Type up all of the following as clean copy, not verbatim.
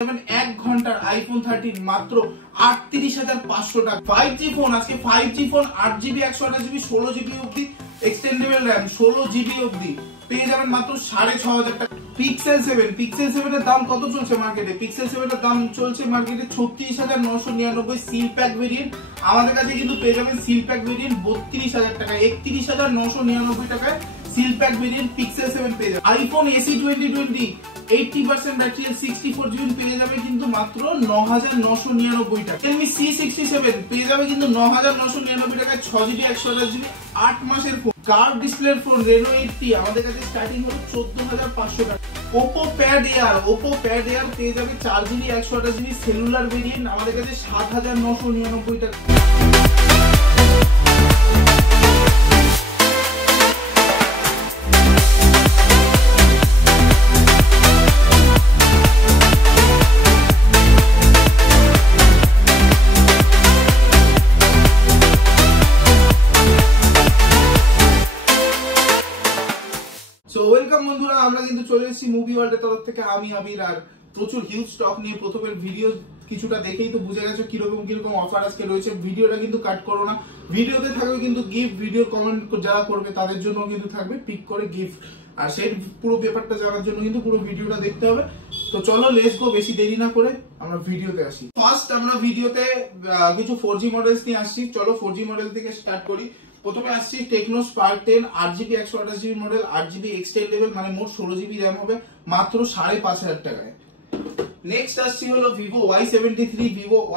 এক ঘন্টার আইফোন 13 মাত্র 38,500 টাকা। 5G ফোন, আজকে 5G phone 8GB 128GB 16GB অবধি এক্সটেন্ডেবল র‍্যাম 16GB অবধি পেয়ে যাবেন মাত্র 6,500 টাকা। পিক্সেল 7 এর দাম কত চলছে মার্কেটে? পিক্সেল 7 এর দাম চলছে মার্কেটে 36,999 সিল প্যাক ভেরিয়েন্ট। আমাদের কাছে কিন্তু পেয়ে যাবেন সিল প্যাক ভেরিয়েন্ট 32,000 টাকা, 31,999 টাকায় সিল প্যাক ভেরিয়েন্ট পিক্সেল 7 পেয়ে যাবেন। আইফোন SE 2020 80% ব্যাটারি 64GB পেয়ে যাবে কিন্তু মাত্র 9,999 টাকা। Realme C67 পেয়ে যাবে কিন্তু 9,999 টাকায় 6GB 128GB 8 মাসের ফোন। কার্ভ ডিসপ্লের ফোন Reno 80 আমাদের কাছে স্টার্টিং হলো 14,500 টাকা। Oppo Pad Air পেয়ে যাবে 4GB 128GB সেলুলার ভেরিয়েন্ট আমাদের কাছে 7,999 টাকা। ওয়েলকাম বন্ধুরা, আমরা কিন্তু চলে এসেছি মুভি ওয়ার্ল্ডের তরফ থেকে। আমি আবির আর প্রচুর হিউজ স্টক নিয়ে প্রথমের ভিডিও কিছুটা দেখেই তো বুঝে গেছো কিরকম অফার আজকে রয়েছে। ভিডিওটা কিন্তু কাট করো না, ভিডিওতে থাকবে কিন্তু গিফট, ভিডিও কমেন্ট যারা করবে তাদের জন্য কিন্তু থাকবে পিক করে গিফট। আর সেই পুরো ব্যাপারটা জানার জন্য কিন্তু পুরো ভিডিওটা দেখতে হবে। তো চলো লেটস গো, বেশি দেরি না করে আমরা ভিডিওতে আসি। ফার্স্ট আমরা ভিডিওতে কিছু 4G মডেলস নিয়ে আসছি। চলো 4G মডেল থেকে স্টার্ট করি। প্রথমে আসছি Tecno Spark 10 8GB 128GB model 8GB extendable মানে মোট 16GB র‍্যাম হবে মাত্র 5,500 টাকায়। নেক্সট আসছি হলো Vivo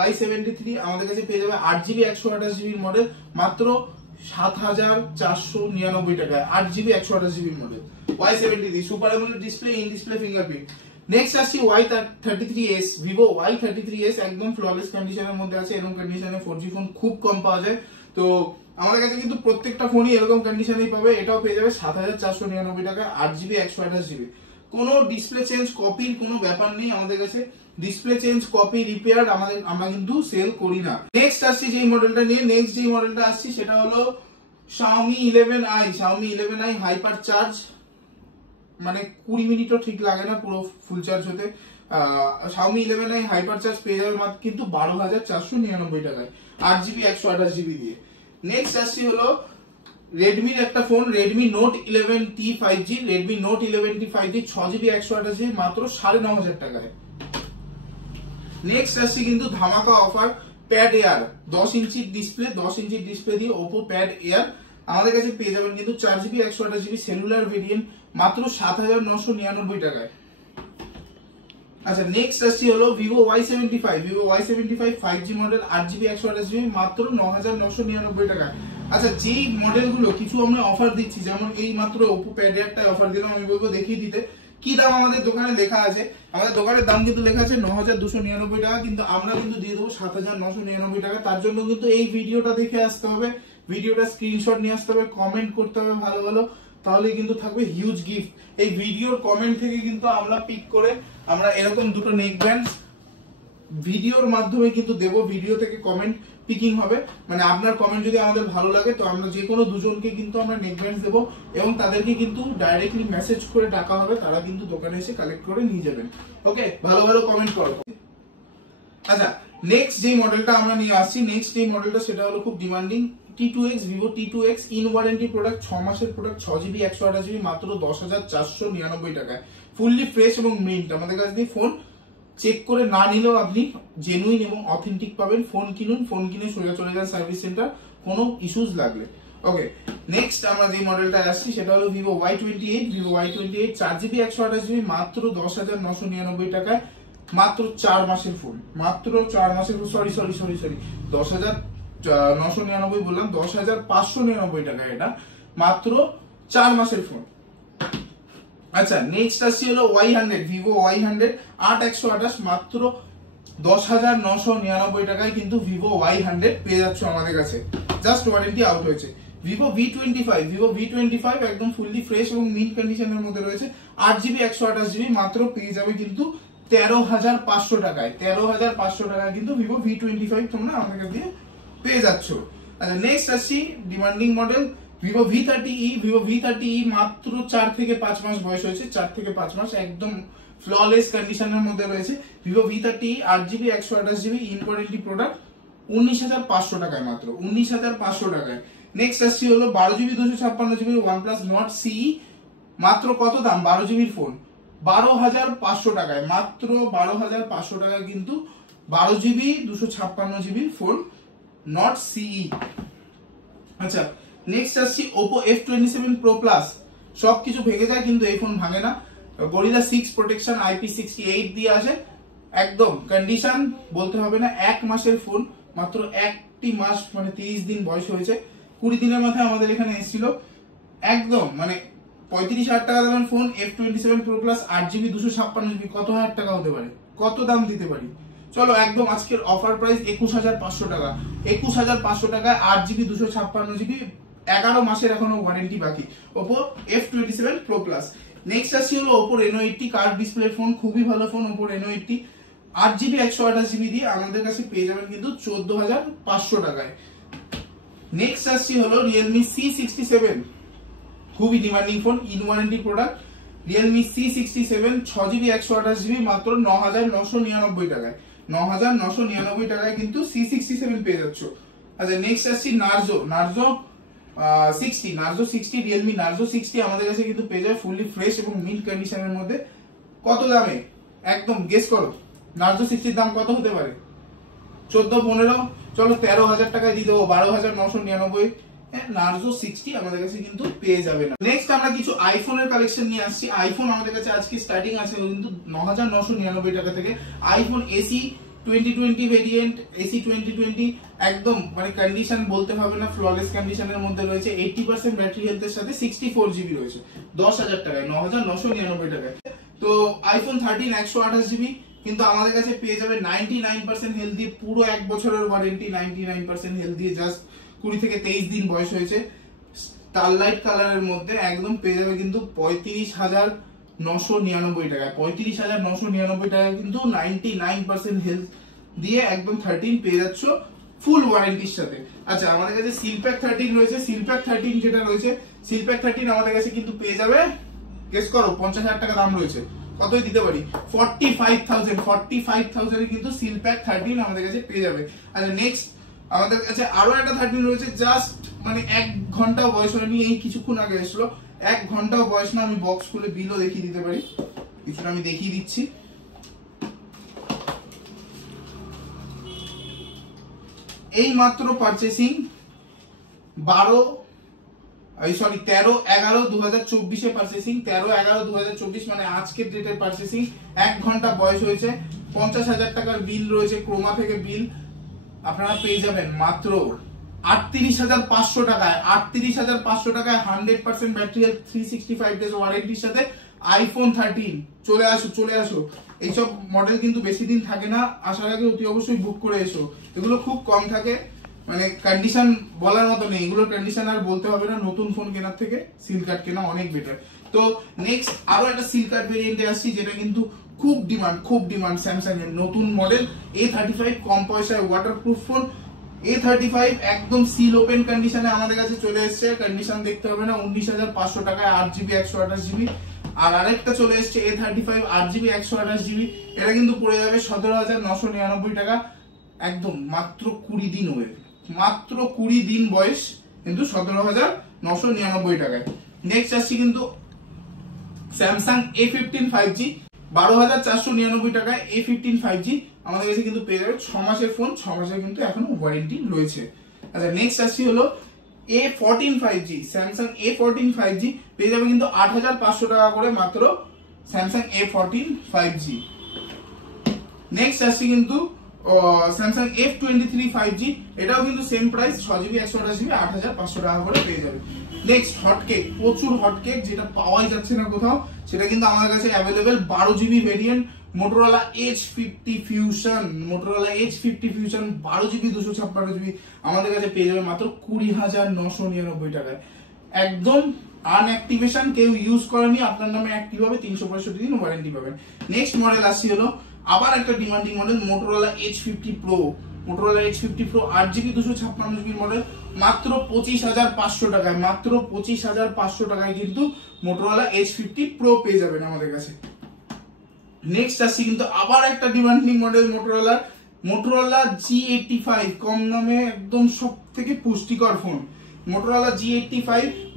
Y73 আমাদের কাছে পেয়ে যাবে 8GB 128GB মডেল মাত্র 7,499 টাকায়। 8GB 128GB model Y73 super AMOLED display, in display fingerprint. Next আসছি Y33s Vivo Y33s একদম ফ্ললেস কন্ডিশনের মধ্যে আছে। এরকম কন্ডিশনে 4G ফোন খুব কম পাওয়া যায়, তো আমাদের কাছে কিন্তু প্রত্যেকটা ফোনই এরকম কন্ডিশনেই পাবে। এটাও পেয়ে যাবে 7,499 টাকা 8GB 128GB। কোনো ডিসপ্লে চেঞ্জ কপির কোনো ব্যাপার নেই আমাদের কাছে। ডিসপ্লে চেঞ্জ কপি রিপেয়ার আমরা কিন্তু সেল করি না। নেক্সট আসছি যেই মডেলটা নিয়ে, নেক্সট যেই মডেলটা আসছি সেটা হলো Xiaomi 11i হাইপার চার্জ, মানে 20 মিনিটও ঠিক লাগে না পুরো ফুল চার্জ হতে। Xiaomi 11i হাইপার চার্জ পেয়ে যাবে মাত্র কিন্তু 12,499 টাকায় 8GB 128GB দিয়ে। নেক্সট আসছি হলো Redmi এর একটা phone Redmi Note 11T 5G 6GB 128GB মাত্র 9,500 টাকায়। নেক্সট আসছি কিন্তু ধামাকা অফার Pad Air 10 ইঞ্চির ডিসপ্লে দিয়ে Oppo Pad Air আমাদের কাছে পেয়ে যাবেন কিন্তু 4GB 128GB সেলুলার ভেরিয়েন্ট মাত্র 7,999 টাকায়। আচ্ছা নেক্সট আসছি হলো Vivo Y75 5G model 8GB 128GB মাত্র 9,999 টাকায়। আচ্ছা যেই মডেলগুলো কিছু আমরা অফার দিচ্ছি, যেমন এই মাত্র Oppo Pad Airটা অফার দিলাম, আমি বলবো দেখিয়ে দিতে কি দাম আমাদের দোকানে লেখা আছে। আমাদের দোকানের দাম কিন্তু লেখা আছে 9,299 টাকা, কিন্তু আমরা কিন্তু দিয়ে দেবো 7,999 টাকা। তার জন্য কিন্তু এই ভিডিওটা দেখে আসতে হবে, ভিডিওটা স্ক্রিনশট নিয়ে আসতে হবে, কমেন্ট করতে হবে ভালো, তাহলে কিন্তু থাকবে হিউজ গিফট। এই ভিডিওর কমেন্ট থেকে কিন্তু আমরা পিক করে আমরা এরকম দুটো নেক ব্যান্ড ভিডিওর মাধ্যমে কিন্তু দেব। ভিডিও থেকে কমেন্ট পিকিং হবে, মানে আপনার কমেন্ট যদি আমাদের ভালো লাগে তো আমরা যে কোনো দুজনকে কিন্তু আমরা নেক ব্যান্ড দেবো এবং তাদেরকে কিন্তু ডাইরেক্টলি মেসেজ করে ডাকা হবে, তারা কিন্তু দোকানে এসে কালেক্ট করে নিয়ে যাবেন। ওকে, ভালো কমেন্ট করো। আচ্ছা নেক্সট যে মডেলটা আমরা নিয়ে আসছি, নেক্সট যে মডেলটা সেটা হলো খুব demanding T2X Vivo T2X in warranty product, 6 মাসের প্রোডাক্ট 6GB 128GB মাত্র 10,499 টাকায়। ফুললি ফ্রেশ এবং মিন্ট। আমাদের কাছে দিয়ে ফোন চেক করে না নিলেও আপনি জেনুইন এবং অথেন্টিক পাবেন। ফোন কিনুন, ফোন কিনে সোজা চলে যান সার্ভিস সেন্টার কোনো ইস্যুস লাগলে। ওকে, নেক্সট আমরা যে মডেলটা আসছি সেটা হলো Vivo Y28 4GB 128GB মাত্র 10,999 টাকায় মাত্র 4 মাসের ফোন, মাত্র 4 মাসের ফোন। সরি 10,999 বললাম, 10,599 টাকা এটা মাত্র 4 মাসের ফোন। আচ্ছা নেক্সট আসছি হলো Y100 Vivo Y100 8/128 মাত্র 10,999 টাকায় কিন্তু Vivo Y100 পেয়ে যাচ্ছে আমাদের কাছে, জাস্ট ওয়ারেন্টি আউট হয়েছে। Vivo V25 একদম ফুললি ফ্রেশ এবং মিন্ট কন্ডিশনের মধ্যে রয়েছে, 8GB 128GB মাত্র পেয়ে যাবে কিন্তু 13,500 টাকায়। 13,500 টাকায় কিন্তু Vivo V25 তোমরা আমাদের কাছে দিয়ে পেয়ে যাচ্ছ। আচ্ছা নেক্সট আসছি ডিমান্ডিং মডেল Vivo V30e মাত্র 4 থেকে 5 মাস বয়স হয়েছে, 4 থেকে 5 মাস একদম ফ্ললেস কন্ডিশনের মধ্যে রয়েছে। Vivo V30 8GB 128GB in warranty product 19,500 টাকায়, মাত্র 19,500 টাকায়। নেক্সট আসছি হলো 12GB 256GB OnePlus Nord CE, মাত্র কত দাম? 12GB ফোন 12,500 টাকায়, মাত্র 12,500 টাকায় কিন্তু 12GB 256GB phone Nord CE। আচ্ছা, নেক্সট আসছি Oppo F27 Pro Plus। সবকিছু ভেঙে যায় কিন্তু এই ফোন ভাঙে না। Gorilla 6 প্রোটেকশন IP68 দিয়ে আসে, একদম কন্ডিশন বলতে হবে না। 1 মাসের ফোন, মাত্র 1টি মাস মানে 30 দিন বয়স হয়েছে। 20 দিনের মাথায় আমাদের এখানে এসেছিল, একদম মানে 35,000 টাকা দামের phone F27 Pro Plus 8GB 256GB, কত হাজার টাকা হতে পারে? কত দাম দিতে পারি? চলো একদম আজকের অফার প্রাইস 21,500 টাকা। 21,500 টাকায় 8GB 256GB, 11 মাসের এখনো ওয়ারেন্টি বাকি। Oppo F27 Pro Plus। Next আসছি হলো Oppo Reno 80 curve display phone, খুবই ভালো phone Oppo Reno 80, 8GB 128GB দিয়ে আমাদের কাছে পেয়ে যাবেন কিন্তু 14,500 টাকায়। নেক্সট আসছি হলো Realme C67, খুবই demanding phone, in warranty product. Realme C67 6GB 128GB মাত্র 9,999 টাকায়, 9,999 টাকায় কিন্তু C67 পেয়ে যাচ্ছ। আচ্ছা, নেক্সট আসছি Narzo 60 Realme Narzo 60 আমাদের কাছে কিন্তু পেয়ে যায় ফুললি ফ্রেশ এবং মিন্ট কন্ডিশনের মধ্যে। কত দামে? একদম গেস করো, Narzo 60 দাম কত হতে পারে? 14-15, চলো 13,000 টাকায় দিয়ে দেবো, 12,999। Narzo 60 আমাদের কাছে কিন্তু পেয়ে যাবে না। নেক্সট আমরা কিছু আইফোনের কালেকশন নিয়ে আসছি। আইফোন আমাদের কাছে আজকে স্টার্টিং আছে কিন্তু 9,999 টাকা থেকে। আইফোন SE 2020 ভেরিয়েন্ট, SE 2020 একদম মানে কন্ডিশন বলতে হবে না, ফ্ললেস কন্ডিশনের মধ্যে রয়েছে। 80% ব্যাটারি হেলথের সাথে 64GB রয়েছে, 10,000 টাকায়, 9,999 টাকায়। তো আইফোন 13 128GB কিন্তু আমাদের কাছে পেয়ে যাবে 99% হেলথ দিয়ে, পুরো 1 বছরের ওয়ারেন্টি, 99% হেলথ দিয়ে, জাস্ট 20 থেকে 23 দিন বয়স হয়েছে। স্টারলাইট কালারের মধ্যে একদম পেয়ে যাবে কিন্তু 35,999 টাকায়, 35,999 টাকায় কিন্তু 99% হেলথ দিয়ে একদম 13 পেয়ে যাচ্ছ ফুল ওয়ারেন্টির সাথে। আচ্ছা, আমাদের কাছে সিলপ্যাক 13 রয়েছে। সিলপ্যাক 13 যেটা রয়েছে, সিলপ্যাক 13 আমাদের কাছে কিন্তু পেয়ে যাবে, গেস করো 50,000 টাকা দাম রয়েছে, কতই দিতে পারি? 45,000 কিন্তু সিলপ্যাক 13 আমাদের কাছে পেয়ে যাবে। আচ্ছা, নেক্সট আমাদের কাছে আরো একটা 13 রয়েছে, জাস্ট মানে 1 ঘন্টা বয়স হয়নি, এই কিছুক্ষণ আগে এসলো, 1 ঘন্টাও বয়স না। আমি বক্স খুলে বিলও দেখিয়ে দিতে পারি, কিছুটা আমি দেখিয়ে দিচ্ছি। এই মাত্র পারচেসিং 13/11/2024 পারচেসিং, 13/11/2024 মানে আজকের ডেটের পারচেসিং। 1 ঘন্টা বয়স হয়েছে, 50,000 টাকার বিল রয়েছে, ক্রোমা থেকে বিল। আপনারা পেয়ে যাবেন মাত্র 38,500 টাকায়, 38,500 টাকায় 100% ব্যাটারি হেলথ, 365 ডেজ ওয়ারেন্টির সাথে আইফোন 13। চলে আসো। এইসব মডেল কিন্তু বেশি দিন থাকে না, আসার আগে অতি অবশ্যই বুক করে এসো। এগুলো খুব কম থাকে, মানে কন্ডিশন বলার মতো নেই, এগুলোর কন্ডিশন আর বলতে হবে না। নতুন ফোন কেনার থেকে সিল কার্ড কেনা অনেক বেটার। তো নেক্সট আরো একটা সিল কার্ড ভেরিয়েন্টে আসছি, যেটা কিন্তু খুব ডিমান্ড স্যামসাং এর নতুন মডেল A35, কম পয়সায় ওয়াটারপ্রুফ ফোন। A35 একদম সিল ওপেন কন্ডিশনে আমাদের কাছে চলে এসেছে, কন্ডিশন দেখতে হবে না। 19,500 টাকায় 8GB 128GB। আর আরেকটা চলে এসেছে A35 8GB 128GB, এটা কিন্তু পড়ে যাবে 17,999 টাকা। একদম মাত্র 20 দিন ওয়েট, মাত্র 20 দিন বয়স, কিন্তু 17,999 টাকায়। নেক্সট আসছি কিন্তু স্যামসাং A15 5G, 12,499 টাকায় A15 5G আমাদের কাছে কিন্তু পেয়ে যাবে। 6 মাসের ফোন, 6 মাসের কিন্তু এখনো ওয়ারেন্টি রয়েছে। আচ্ছা, নেক্সট আসছি হলো A14 5G, Samsung A14 5G পেয়ে যাবে কিন্তু 8,500 টাকা করে মাত্র স্যামসাং A14 5G। নেক্সট আসছি কিন্তু স্যামসাং F23 5G, এটাও কিন্তু সেম প্রাইস, 6GB 128GB 8,500 টাকা করে পেয়ে যাবে। নেক্সট হটকেক, প্রচুর হটকেক যেটা পাওয়াই যাচ্ছে না কোথাও, সেটা কিন্তু আমাদের কাছে available. 12GB variant Motorola H50 Fusion, 12GB 256GB আমাদের কাছে পেয়ে যাবে মাত্র 20,999 টাকায়। একদম আনঅ্যাক্টিভেশন, কেউ ইউজ করেনি, আপনার নামে অ্যাক্টিভ হবে, 365 দিন ওয়ারেন্টি পাবেন। নেক্সট মডেল আসছে হলো আবার একটা demanding model, Motorola H50 Pro, Motorola H50 Pro 8GB 256GB model, মাত্র 25,500 টাকায়, মাত্র 25,500 টাকায় কিন্তু Motorola H50 Pro পেয়ে যাবেন আমাদের কাছে। নেক্সট আসছি কিন্তু আবার একটা ডিমান্ডিং মডেল মোটরোলা G85, কম দামে একদম সব থেকে পুষ্টিকর phone Motorola G85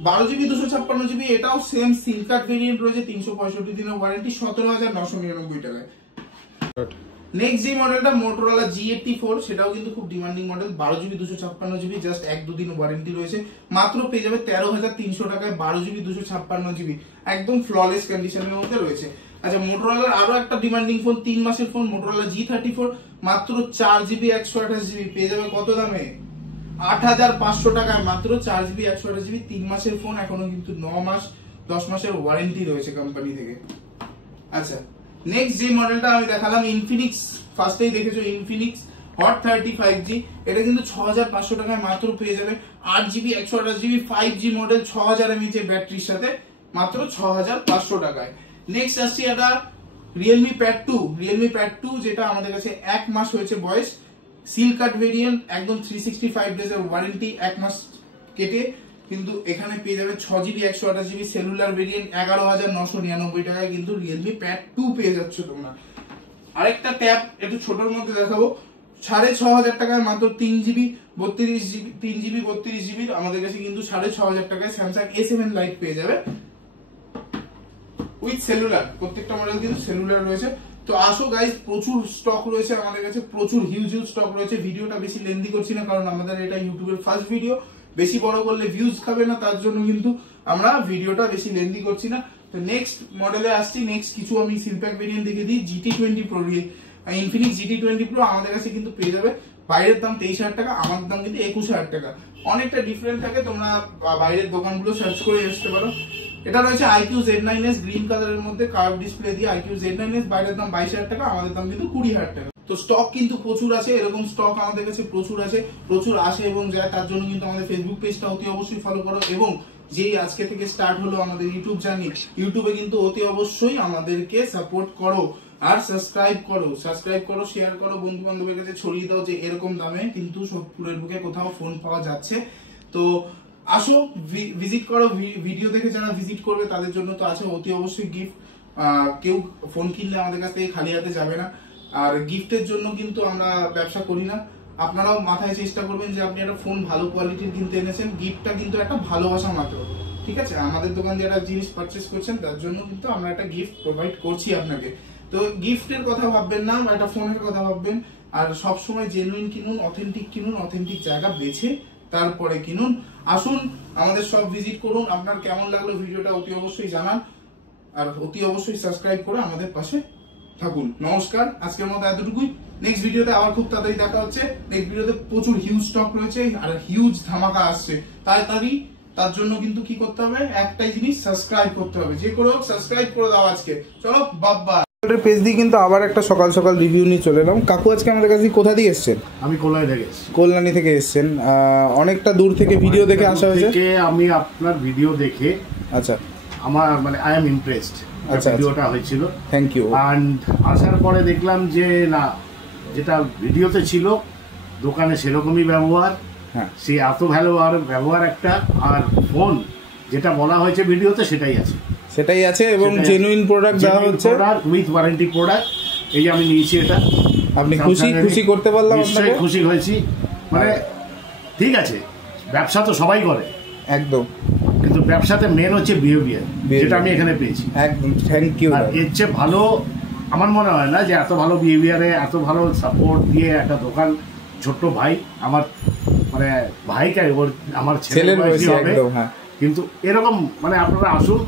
12GB 256GB, এটাও সেম সিম কার্ড ভেরিয়েন্ট রয়েছে, 365 দিনের ওয়ারেন্টি, 17,999 টাকায়। নেক্সট যে মডেলটা মোটরোলা G84, সেটাও কিন্তু খুব demanding model, 12GB 256GB, just 1-2 দিন ওয়ারেন্টি রয়েছে, মাত্র পেয়ে যাবে 13,300 টাকায় 12GB 256GB, একদম ফ্ললেস কন্ডিশনের মধ্যে রয়েছে। আচ্ছা, মোটরোলার আরো একটা ডিমান্ডিং ফোন, 3 মাসের ফোন, মোটরোলা G34, মাত্র 4GB 128GB, পেয়ে যাবে কত দামে? 8,500 টাকায় মাত্র 4GB 128GB, 3 মাসের ফোন, এখনো কিন্তু 9 মাস 10 মাসের ওয়ারেন্টি রয়েছে কোম্পানি থেকে। আচ্ছা, নেক্সট যে মডেলটা আমি দেখালাম ইনফিনিক্স, ফার্স্টেই দেখেছো ইনফিনিক্স হট 35G, এটা কিন্তু 6,500 টাকায় মাত্র পেয়ে যাবে, 8GB 128GB, 5G model, 6000 mAh এর ব্যাটারির সাথে, মাত্র 6,500 টাকায়। নেক্সট আসছে এটা রিয়েলমি প্যাড 2, যেটা আমাদের কাছে 1 মাস হয়েছে বয়স, সিল কাট ভেরিয়েন্ট, একদম 365 ডেজ এর ওয়ারেন্টি, 1 মাস কেটে, কিন্তু এখানে পেয়ে যাবে 6GB 128GB সেলুলার ভেরিয়েন্ট, 11,999 টাকায় কিন্তু রিয়েলমি প্যাড 2 পেয়ে যাচ্ছ তোমরা। আরেকটা ট্যাব একটু ছোটর মধ্যে দেখাবো, 6,500 টাকায় মাত্র 3GB 32GB আমাদের কাছে কিন্তু 6,500 টাকায় স্যামসাং A7 লাইট পেয়ে যাবে উইথ সেলুলার, প্রত্যেকটা মডেল কিন্তু সেলুলার রয়েছে। তো আসো গাইস, প্রচুর স্টক রয়েছে আমাদের কাছে, প্রচুর হিউজ স্টক রয়েছে। ভিডিওটা বেশি লেন্দি করছি না, কারণ আমাদের এটা ইউটিউবের ফার্স্ট ভিডিও, বেশি বড় করলে ভিউজ খাবে না, তার জন্য কিন্তু আমরা ভিডিওটা বেশি লেন্দি করছি না। তো নেক্সট মডেলে আসছি, নেক্সট কিছু আমি সিলপ্যাক ভেরিয়েন্ট দেখে দিই। GT20 Pro, Infinix GT20 Pro আমাদের কাছে কিন্তু পেয়ে যাবে, বাইরের দাম 23,000 টাকা, আমাদের দাম কিন্তু 21,000 টাকা, অনেকটা ডিফারেন্ট থাকে, তোমরা বাইরের দোকানগুলো সার্চ করে আসতে পারো। এটা রয়েছে IQ Z9s গ্রিন কালারের মধ্যে, কার্ভ ডিসপ্লে দিয়ে IQ Z9s, বাইরের দাম 22,000 টাকা, আমাদের দাম কিন্তু 20,000 টাকা। তো স্টক কিন্তু প্রচুর আছে, এরকম স্টক আমাদের কাছে প্রচুর আছে, প্রচুর আসে এবং যায়, তার জন্য কিন্তু আমাদের ফেসবুক পেজটা অতি অবশ্যই ফলো করো, এবং যেই আজকে থেকে স্টার্ট হলো আমাদের ইউটিউব জার্নি, ইউটিউবে কিন্তু অতি অবশ্যই আমাদেরকে সাপোর্ট করো আর সাবস্ক্রাইব করো, শেয়ার করো, বন্ধু বান্ধবের কাছে ছড়িয়ে দাও যে এরকম দামে কিন্তু সোদপুরের বুকে কোথাও ফোন পাওয়া যাচ্ছে। তো আসো, ভিজিট করো, ভিডিও দেখে যারা ভিজিট করবে তাদের জন্য তো আছে অতি অবশ্যই গিফট, কেউ ফোন কিনলে আমাদের কাছ থেকে খালি হাতে যাবে না, আর গিফটের জন্য কিন্তু আমরা ব্যবসা করি না। আপনারাও মাথায় চেষ্টা করবেন যে আপনি একটা ফোন ভালো কোয়ালিটির কিনতে এনেছেন, গিফটটা কিন্তু একটা ভালোবাসা মাত্র, ঠিক আছে? আমাদের দোকান যারা জিনিস পারচেস করছেন তার জন্য কিন্তু আমরা একটা গিফট প্রোভাইড করছি আপনাকে। তো গিফটের কথা ভাববেন না, বা একটা ফোনের কথা ভাববেন, আর সবসময় জেনুইন কিনুন, অথেন্টিক জায়গা বেছে তারপরে কিনুন। আসুন, আমাদের সব ভিজিট করুন, আপনার কেমন লাগলো ভিডিওটা অতি অবশ্যই জানান, আর অতি অবশ্যই সাবস্ক্রাইব করে আমাদের পাশে থাকুন। নমস্কার, আজকের মতো এতটুকুই। নেক্সট ভিডিওতে আবার খুব তাড়াতাড়ি দেখা হচ্ছে। নেক্সট ভিডিওতে প্রচুর হিউজ স্টক রয়েছে আর হিউজ ধামাকা আসছে, তাড়াতাড়ি। তার জন্য কিন্তু কি করতে হবে, একটাই জিনিস, সাবস্ক্রাইব করতে হবে, যে করে হোক সাবস্ক্রাইব করে দাও আজকে। চলো, বাবা পেজ দিয়ে কিন্তু আবার একটা সকাল সকাল রিভিউ নিয়ে চলে এলাম। কাকু আজকে আমাদের কাছে কোথা দিয়ে এসেছেন? আমি কল্যাণী থেকে এসেছি। কল্যাণী থেকে এসেছেন, অনেকটা দূর থেকে ভিডিও দেখে আসা হয়েছে। আমি আপনার ভিডিও দেখে, আচ্ছা, আমার মানে আই এম ইমপ্রেসড। আচ্ছা, ভিডিওটা হয়েছিল, থ্যাংক ইউ। অ্যান্ড আসার পরে দেখলাম যে না, যেটা ভিডিওতে ছিল দোকানে সেরকমই ব্যবহার, সে এত ভালো ব্যবহার একটা, আর ফোন যেটা বলা হয়েছে ভিডিওতে সেটাই আছে এবং জেনুইন প্রোডাক্ট দেওয়া হচ্ছে, উইথ ওয়ারেন্টি প্রোডাক্ট। এই যে আমি নিয়েছি এটা, আপনি খুশি করতে পারলাম? নিশ্চয়ই খুশি হয়েছি। মানে ঠিক আছে, ব্যবসা তো সবাই করে একদম, কিন্তু ব্যবসাতে মেন হচ্ছে বিহেভিয়ার, যেটা আমি এখানে পেয়েছি। একদম, থ্যাংক ইউ। আর এর চেয়ে ভালো আমার মনে হয় না যে এত ভালো বিহেভিয়ারে, এত ভালো সাপোর্ট দিয়ে একটা দোকান, ছোট্ট ভাই আমার, মানে ভাইকে ওর আমার ছেলের বয়সী হবে, কিন্তু এরকম মানে আপনারা আসুন,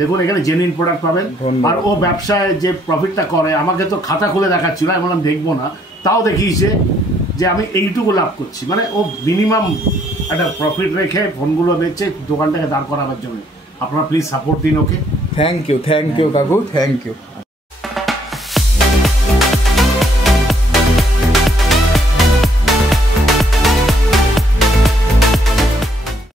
দেখুন এখানে জেনুইন প্রোডাক্ট পাবেন। আর ও ব্যবসায় যে প্রফিটটা করে, আমাকে তো খাতা খুলে দেখাচ্ছিল, আমি বললাম দেখবো না, তাও দেখিয়েছে যে আমি এইটুকু লাভ করছি। মানে ও মিনিমাম একটা প্রফিট রেখে ফোনগুলো বেচছে দোকানটাকে দাঁড় করাবার জন্য। আপনারা প্লিজ সাপোর্ট দিন ওকে। থ্যাংক ইউ কাকু, থ্যাংক ইউ।